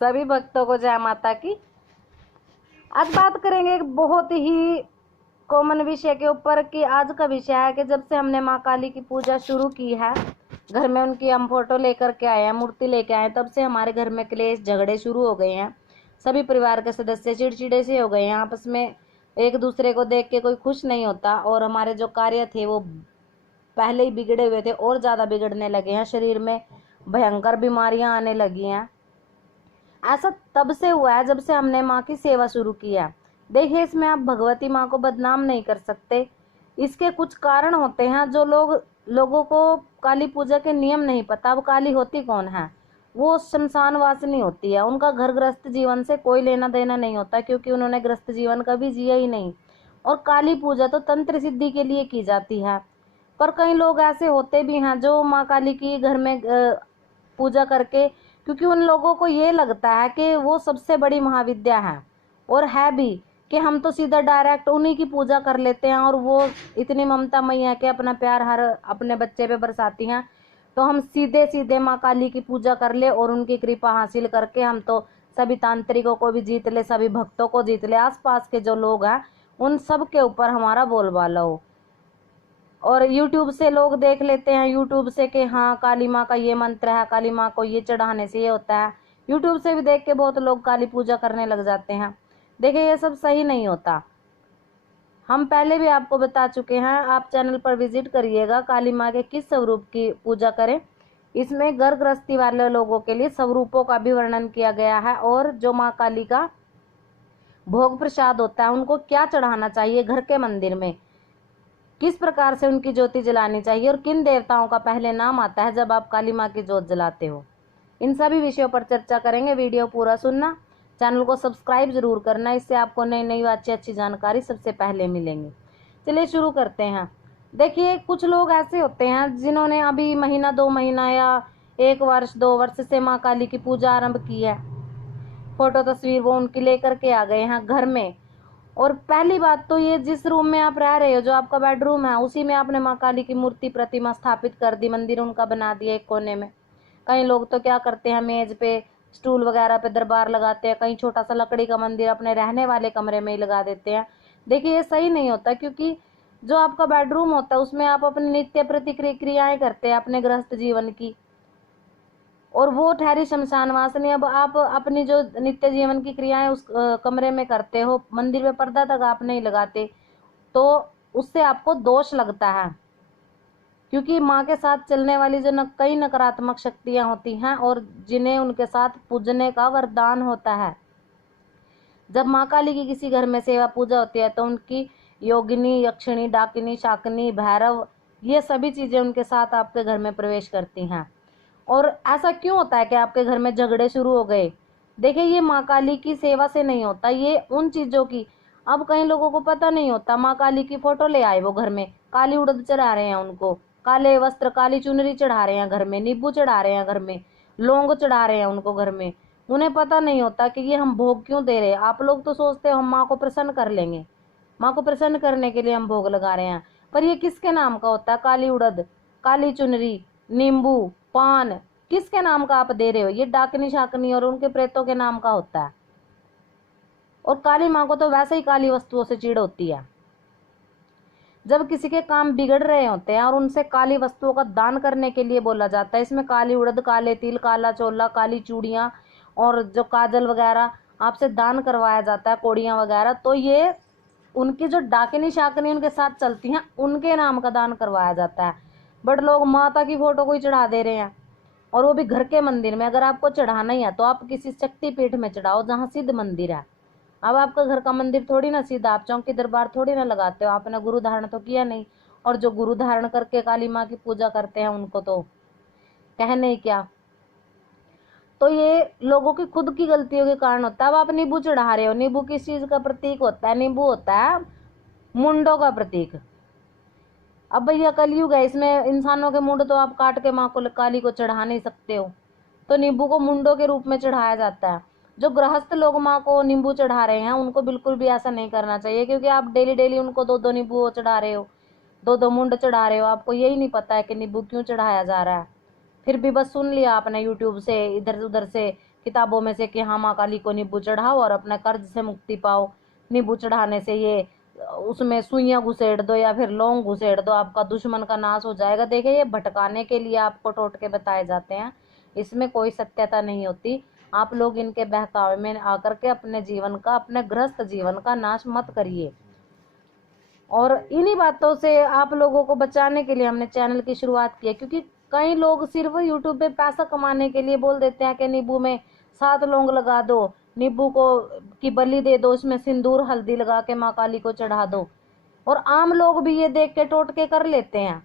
सभी भक्तों को जय माता की। आज बात करेंगे एक बहुत ही कॉमन विषय के ऊपर कि आज का विषय है कि जब से हमने माँ काली की पूजा शुरू की है, घर में उनकी हम फोटो लेकर के आए हैं, मूर्ति लेके आए हैं, तब से हमारे घर में क्लेश झगड़े शुरू हो गए हैं। सभी परिवार के सदस्य चिड़चिड़े से हो गए हैं, आपस में एक दूसरे को देख के कोई खुश नहीं होता। और हमारे जो कार्य थे वो पहले ही बिगड़े हुए थे और ज़्यादा बिगड़ने लगे हैं, शरीर में भयंकर बीमारियां आने लगी हैं। ऐसा तब से हुआ है जब से हमने माँ की सेवा शुरू की है। देखिए, इसमें आप भगवती माँ को बदनाम नहीं कर सकते। इसके कुछ कारण होते हैं। जो लोगों को काली पूजा के नियम नहीं पता, अब काली होती कौन है, वो शमशान वासिनी होती है। उनका घर गृहस्थ जीवन से कोई लेना देना नहीं होता, क्योंकि उन्होंने गृहस्थ जीवन कभी जिया ही नहीं। और काली पूजा तो तंत्र सिद्धि के लिए की जाती है। पर कई लोग ऐसे होते भी हैं जो माँ काली की घर में पूजा करके, क्योंकि उन लोगों को ये लगता है कि वो सबसे बड़ी महाविद्या है, और है भी, कि हम तो सीधा डायरेक्ट उन्हीं की पूजा कर लेते हैं, और वो इतनी ममता मई है कि अपना प्यार हर अपने बच्चे पे बरसाती हैं। तो हम सीधे सीधे माँ काली की पूजा कर ले और उनकी कृपा हासिल करके हम तो सभी तांत्रिकों को भी जीत ले, सभी भक्तों को जीत ले, आसपास के जो लोग हैं उन सब के ऊपर हमारा बोलबाला हो। और यूट्यूब से लोग देख लेते हैं, यूट्यूब से कि हाँ काली माँ का ये मंत्र है, काली माँ को ये चढ़ाने से ये होता है। यूट्यूब से भी देख के बहुत लोग काली पूजा करने लग जाते हैं। देखिए, ये सब सही नहीं होता। हम पहले भी आपको बता चुके हैं, आप चैनल पर विजिट करिएगा काली माँ के किस स्वरूप की पूजा करें। इसमें घर गृहस्थी वाले लोगों के लिए स्वरूपों का भी वर्णन किया गया है, और जो माँ काली का भोग प्रसाद होता है उनको क्या चढ़ाना चाहिए, घर के मंदिर में किस प्रकार से उनकी ज्योति जलानी चाहिए, और किन देवताओं का पहले नाम आता है जब आप काली माँ की ज्योत जलाते हो। इन सभी विषयों पर चर्चा करेंगे। वीडियो पूरा सुनना, चैनल को सब्सक्राइब जरूर करना, इससे आपको नई नई अच्छी अच्छी जानकारी सबसे पहले मिलेंगी। चलिए शुरू करते हैं। देखिए, कुछ लोग ऐसे होते हैं जिन्होंने अभी महीना 2 महीना या 1 वर्ष 2 वर्ष से माँ काली की पूजा आरंभ की है। फोटो तस्वीर वो उनकी लेकर के आ गए हैं घर में। और पहली बात तो ये, जिस रूम में आप रह रहे हो, जो आपका बेडरूम है, उसी में आपने माँ काली की मूर्ति प्रतिमा स्थापित कर दी, मंदिर उनका बना दिया एक कोने में। कई लोग तो क्या करते हैं, मेज पे स्टूल वगैरह पे दरबार लगाते हैं, कहीं छोटा सा लकड़ी का मंदिर अपने रहने वाले कमरे में ही लगा देते हैं। देखिए, ये सही नहीं होता, क्योंकि जो आपका बेडरूम होता है उसमें आप अपनी नित्य प्रतिक्रियाएं करते हैं अपने गृहस्थ जीवन की, और वो ठहरी शमशान वासनी। अब आप अपनी जो नित्य जीवन की क्रियाएं उस कमरे में करते हो, मंदिर में पर्दा तक आप नहीं लगाते, तो उससे आपको दोष लगता है। क्योंकि माँ के साथ चलने वाली जो कई नकारात्मक शक्तियां होती हैं और जिन्हें उनके साथ पूजने का वरदान होता है। जब माँ काली की किसी घर में सेवा पूजा होती है तो उनकी योगिनी, यक्षिणी, डाकिनी, शाकिनी, भैरव, ये सभी चीजें उनके साथ आपके घर में प्रवेश करती हैं। और ऐसा क्यों होता है कि आपके घर में झगड़े शुरू हो गए? देखिए, ये माँ काली की सेवा से नहीं होता, ये उन चीजों की, अब कई लोगों को पता नहीं होता। माँ काली की फोटो ले आए वो घर में, काली उड़द चढ़ा रहे हैं उनको, काले वस्त्र, काली चुनरी चढ़ा रहे हैं घर में, नींबू चढ़ा रहे हैं घर में, लौंग चढ़ा रहे हैं उनको घर में। उन्हें पता नहीं होता कि ये हम भोग क्यों दे रहे हैं। आप लोग तो सोचते हो हम माँ को प्रसन्न कर लेंगे, माँ को प्रसन्न करने के लिए हम भोग लगा रहे हैं, पर ये किसके नाम का होता है? काली उड़द, काली चुनरी, नींबू, पान, किसके नाम का आप दे रहे हो? ये डाकनी, शाकनी और उनके प्रेतों के नाम का होता है। और काली माँ को तो वैसे ही काली वस्तुओं से चिढ़ होती है। जब किसी के काम बिगड़ रहे होते हैं और उनसे काली वस्तुओं का दान करने के लिए बोला जाता है, इसमें काली उड़द, काले तिल, काला चोला, काली चूड़ियाँ और जो काजल वगैरह आपसे दान करवाया जाता है, कोड़ियाँ वगैरह, तो ये उनकी जो डाकिनी शाकिनी उनके साथ चलती हैं उनके नाम का दान करवाया जाता है। बट लोग माता की फोटो को ही चढ़ा दे रहे हैं, और वो भी घर के मंदिर में। अगर आपको चढ़ाना ही है तो आप किसी शक्तिपीठ में चढ़ाओ जहाँ सिद्ध मंदिर है। अब आपका घर का मंदिर थोड़ी ना सीधा, आप चौकी दरबार थोड़ी ना लगाते हो, आपने गुरु धारण तो किया नहीं। और जो गुरु धारण करके काली माँ की पूजा करते हैं उनको तो कहने ही क्या। तो ये लोगों की खुद की गलतियों के कारण होता है। अब आप नींबू चढ़ा रहे हो, नींबू किस चीज का प्रतीक होता है? नींबू होता है मुंडों का प्रतीक। अब भैया कलयुग है, इसमें इंसानों के मुंड तो आप काट के माँ को काली को चढ़ा नहीं सकते हो, तो नींबू को मुंडों के रूप में चढ़ाया जाता है। जो गृहस्थ लोग माँ को नींबू चढ़ा रहे हैं उनको बिल्कुल भी ऐसा नहीं करना चाहिए, क्योंकि आप डेली डेली उनको 2-2 नींबू चढ़ा रहे हो, 2-2 मुंड चढ़ा रहे हो। आपको यही नहीं पता है कि नींबू क्यों चढ़ाया जा रहा है। फिर भी बस सुन लिया आपने यूट्यूब से, इधर उधर से किताबों में से कि हाँ माँ काली को नींबू चढ़ाओ और अपने कर्ज से मुक्ति पाओ, नींबू चढ़ाने से ये उसमें सुइयां घुसेड़ दो या फिर लौंग घुसेड़ दो, आपका दुश्मन का नाश हो जाएगा। देखिए ये भटकाने के लिए आपको टोटके बताए जाते हैं, इसमें कोई सत्यता नहीं होती। आप लोग इनके बहकावे में आकर के अपने जीवन का, अपने गृहस्थ जीवन का नाश मत करिए। और इन्हीं बातों से आप लोगों को बचाने के लिए हमने चैनल की शुरुआत की है, क्योंकि कई लोग सिर्फ यूट्यूब पे पैसा कमाने के लिए बोल देते हैं कि नींबू में 7 लौंग लगा दो, नींबू को की बलि दे दो, उसमें सिंदूर हल्दी लगा के माँ काली को चढ़ा दो, और आम लोग भी ये देख के टोटके कर लेते हैं।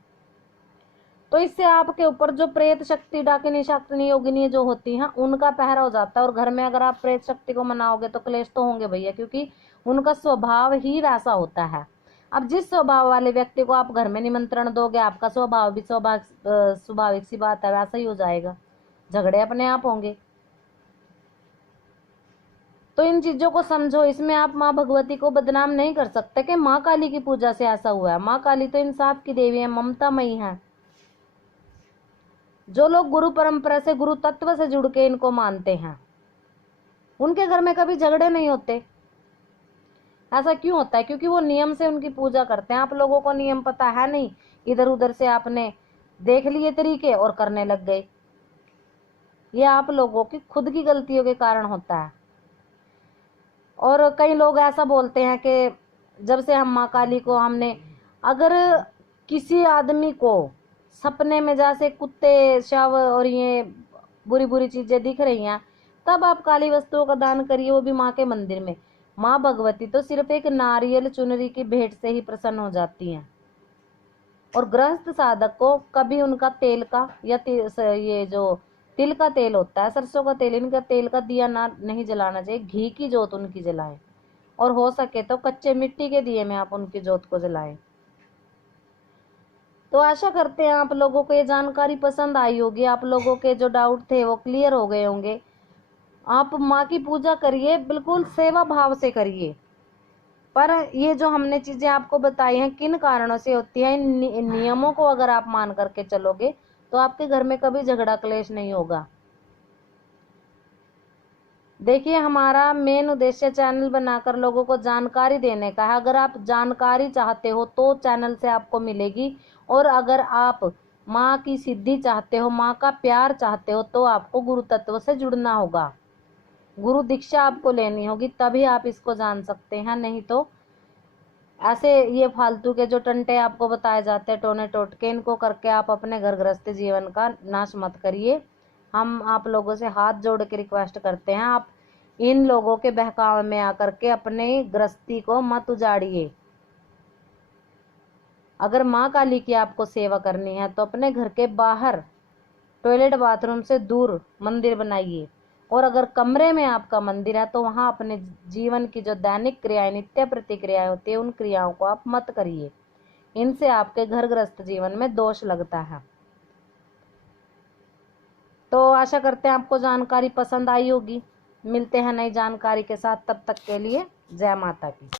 तो इससे आपके ऊपर जो प्रेत शक्ति, डाकिनी, शाक्तिनी, योगिनी जो होती हैं उनका पहरा हो जाता है। और घर में अगर आप प्रेत शक्ति को मनाओगे तो क्लेश तो होंगे भैया, क्योंकि उनका स्वभाव ही वैसा होता है। अब जिस स्वभाव वाले व्यक्ति को आप घर में निमंत्रण दोगे, आपका स्वभाव भी स्वाभाविक सी बात है वैसा ही हो जाएगा, झगड़े अपने आप होंगे। तो इन चीजों को समझो। इसमें आप माँ भगवती को बदनाम नहीं कर सकते कि माँ काली की पूजा से ऐसा हुआ है। माँ काली तो इंसाफ की देवी है, ममतामयी है। जो लोग गुरु परंपरा से, गुरु तत्व से जुड़ के इनको मानते हैं, उनके घर में कभी झगड़े नहीं होते। ऐसा क्यों होता है? क्योंकि वो नियम से उनकी पूजा करते हैं। आप लोगों को नियम पता है नहीं, इधर उधर से आपने देख लिए तरीके और करने लग गए। ये आप लोगों की खुद की गलतियों के कारण होता है। और कई लोग ऐसा बोलते हैं कि जब से हम माँ काली को हमने, अगर किसी आदमी को सपने में जैसे कुत्ते, शव और ये बुरी बुरी चीजें दिख रही हैं, तब आप काली वस्तुओं का दान करिए, वो भी माँ के मंदिर में। माँ भगवती तो सिर्फ एक नारियल चुनरी की भेंट से ही प्रसन्न हो जाती हैं। और गृहस्थ साधक को कभी उनका तेल का या ये जो तिल का तेल होता है, सरसों का तेल, इनका तेल का दिया ना नहीं जलाना चाहिए। घी की जोत उनकी जलाएं, और हो सके तो कच्चे मिट्टी के दिए में आप उनकी जोत को जलाएं। तो आशा करते हैं आप लोगों को ये जानकारी पसंद आई होगी, आप लोगों के जो डाउट थे वो क्लियर हो गए होंगे। आप माँ की पूजा करिए, बिल्कुल सेवा भाव से करिए। पर ये जो हमने चीजें आपको बताई हैं किन कारणों से होती है, इन नियमों को अगर आप मान करके चलोगे तो आपके घर में कभी झगड़ा क्लेश नहीं होगा। देखिए हमारा मेन उद्देश्य चैनल बनाकर लोगों को जानकारी देने का है। अगर आप जानकारी चाहते हो तो चैनल से आपको मिलेगी, और अगर आप माँ की सिद्धि चाहते हो, माँ का प्यार चाहते हो, तो आपको गुरु तत्व से जुड़ना होगा, गुरु दीक्षा आपको लेनी होगी, तभी आप इसको जान सकते हैं। नहीं तो ऐसे ये फालतू के जो टंटे आपको बताए जाते हैं, टोने टोटके, इनको करके आप अपने घर गृहस्थी जीवन का नाश मत करिए। हम आप लोगों से हाथ जोड़ के रिक्वेस्ट करते हैं, आप इन लोगों के बहकावे में आकर के अपने गृहस्थी को मत उजाड़िए। अगर माँ काली की आपको सेवा करनी है तो अपने घर के बाहर टॉयलेट बाथरूम से दूर मंदिर बनाइए, और अगर कमरे में आपका मंदिर है तो वहां अपने जीवन की जो दैनिक क्रियाएं, नित्य प्रतिक्रियाएं होती है, उन क्रियाओं को आप मत करिए। इनसे आपके घर गृहस्थ जीवन में दोष लगता है। तो आशा करते हैं आपको जानकारी पसंद आई होगी। मिलते हैं नई जानकारी के साथ, तब तक के लिए जय माता की।